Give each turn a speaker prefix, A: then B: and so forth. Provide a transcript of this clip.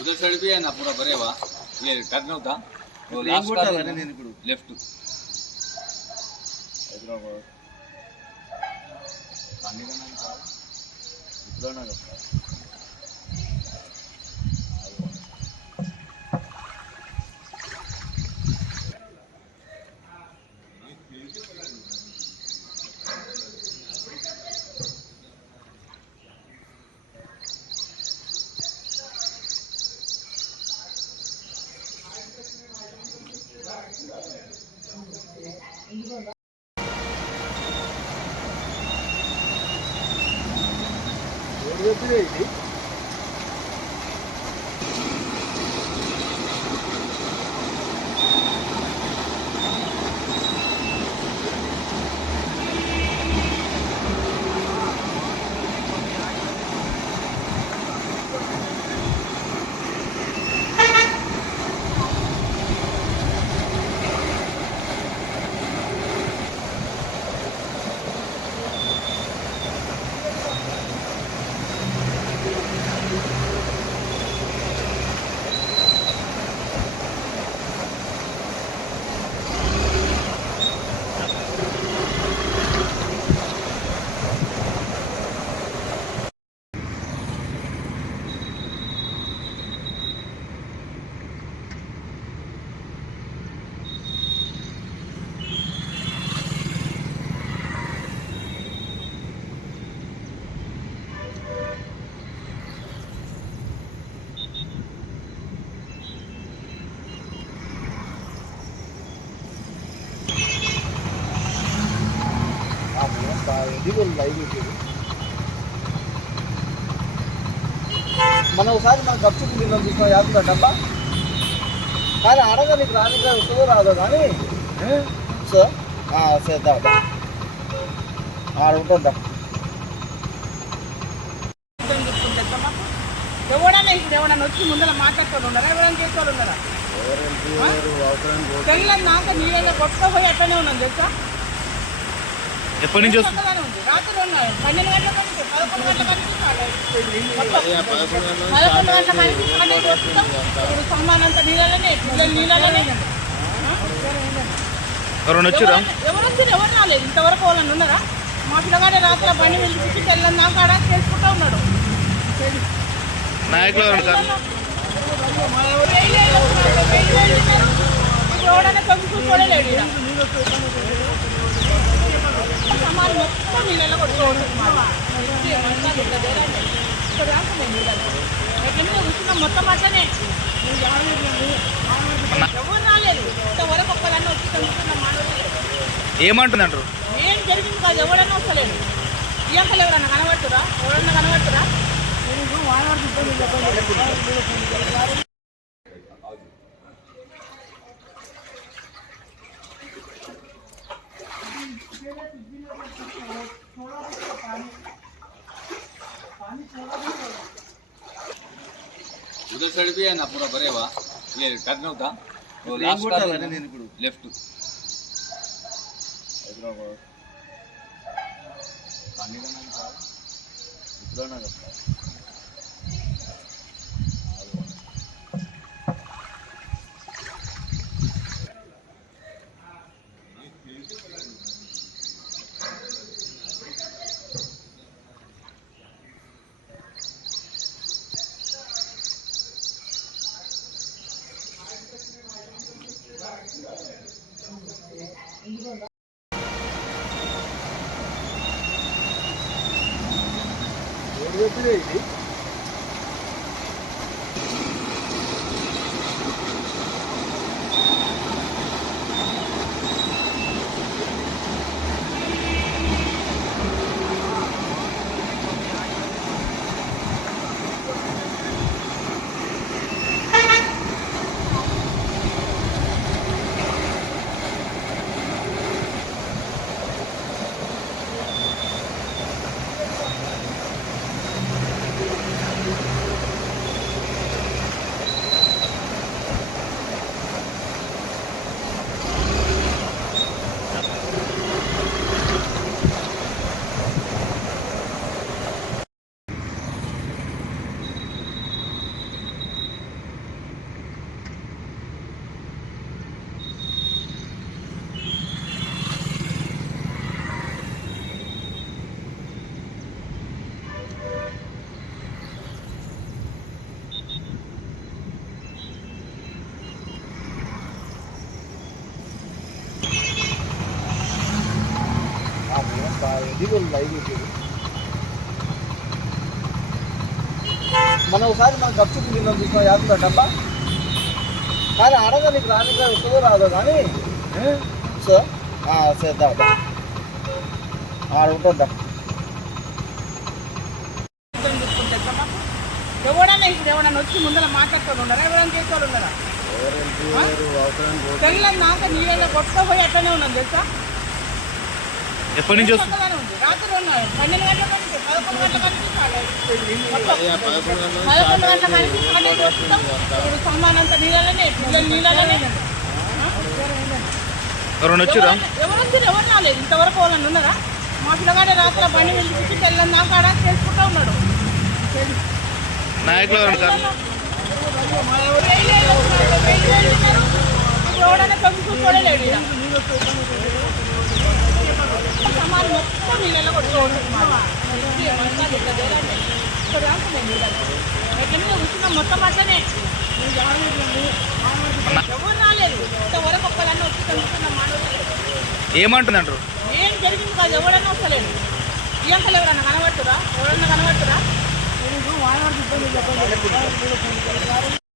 A: उधर साइड भी है ना पूरा भरे हुआ ये टर्न होता वो
B: ఇప్పుడు ఏం
A: लास्ट
B: కొట్టాలని నేను ఇప్పుడు
A: लेफ्ट
B: హైదరాబాద్
A: पानी का नाम
B: direito, hein? మనం ఒకసారి మన ఖర్చు తిన్నాం చూసిన యాభై డబ్బా. కానీ అడగ నీకు రానికి వస్తుందో రాదో కానీ సో చేద్దాం ఆడ ఉంటుందా
C: ఎవడన్నా వచ్చి ముందర ఉన్నారా ఎవరైనా చేసేవాడు ఉన్నారా తెల్లని నాకు నీళ్ళ గొప్ప పోయి అట్లనే ఉన్నాను తెలుసా?
D: ఎప్పటి నుంచి
C: రాత్రి ఉన్నాయి పన్నెండు గంటల పదకొండు పదకొండు పిల్లలు
D: వచ్చిరా?
C: ఎవరు వచ్చారు? ఎవరు రాలేదు? ఇంతవరకు వాళ్ళని ఉన్నారా? మా పిల్లగాడే రాత్రి బండి వెళ్ళి తెల్లని దాకా ఆడ చేసుకుంటా ఉన్నాడు.
D: నాయకులు ఎవరైనా
C: తొమ్మిది చూడలేడు ఈడ. సమానం మొత్తం నీళ్ళలో కొట్టుకోవచ్చు కూర్చున్నాం మొత్తం అట్లనే ఎవరు రాలేదు ఇంతవరకు ఒక్కదాన్ని వచ్చి మానవులు ఏం జరిగింది కాదు ఎవడన్నా వస్తలేదు ఇయ్యకలు ఎవరన్నా కనబడుతురా? ఎవరన్నా కనబడుతురా?
B: ఉదయ సైడ్
A: పోయి
B: నా
A: పూర బరేవా లేదు టర్న్ అవుతా
B: left Hyderabad Eu tirei, viu? మనం ఒకసారి మన గప్చు తిన్నాం చూసిన యాత్ర డబ్బా? కానీ అడగ నీకు రానికి వస్తుందో రాదో కానీ సో చేద్దాం ఆడ ఉంటుందా?
C: ఎవడన్నా ఇప్పుడు ఎవడన్నా వచ్చి ముందర మాట్లాడుతూ ఉన్నారా? ఎవరైనా చేసేవాళ్ళు ఉన్నారా? తెల్లని నాక నీళ్ళలో కొత్త పోయి అట్లనే ఉన్నాం తెలుసా?
D: ఎప్పటి నుంచి
C: పన్నెండు గంటల నుంచి పదకొండు గంటల. మొత్తం. పదకొండు గంటల వస్తాం. ఇప్పుడు సామానంతా పిల్లలు
D: వచ్చిరా?
C: ఎవరు వచ్చారు? ఎవరు రాలేదు? ఇంతవరకు వాళ్ళని ఉన్నారా? మా పిల్లగాడే రాత్రి బండి వెళ్ళి తెల్లని నాక ఆడ చేసుకుంటా ఉన్నాడు.
D: నాయకులు ఎవరైనా కాదు
C: సమాన్ మొత్తం నీళ్ళలో కొట్టుకోవచ్చు మొత్తం అట్లనే ఎవరు రాలేదు ఇంతవరకు ఒక్కదాన్ని వచ్చి కనుక్కున్నాం మానవులు
D: ఏమంటుందంటారు
C: ఏం జరిగింది కాదు ఎవడన్నా వస్తలేదు ఈ ఎవరన్నా కనబడుతురా? ఎవరన్నా కనబడుతురా?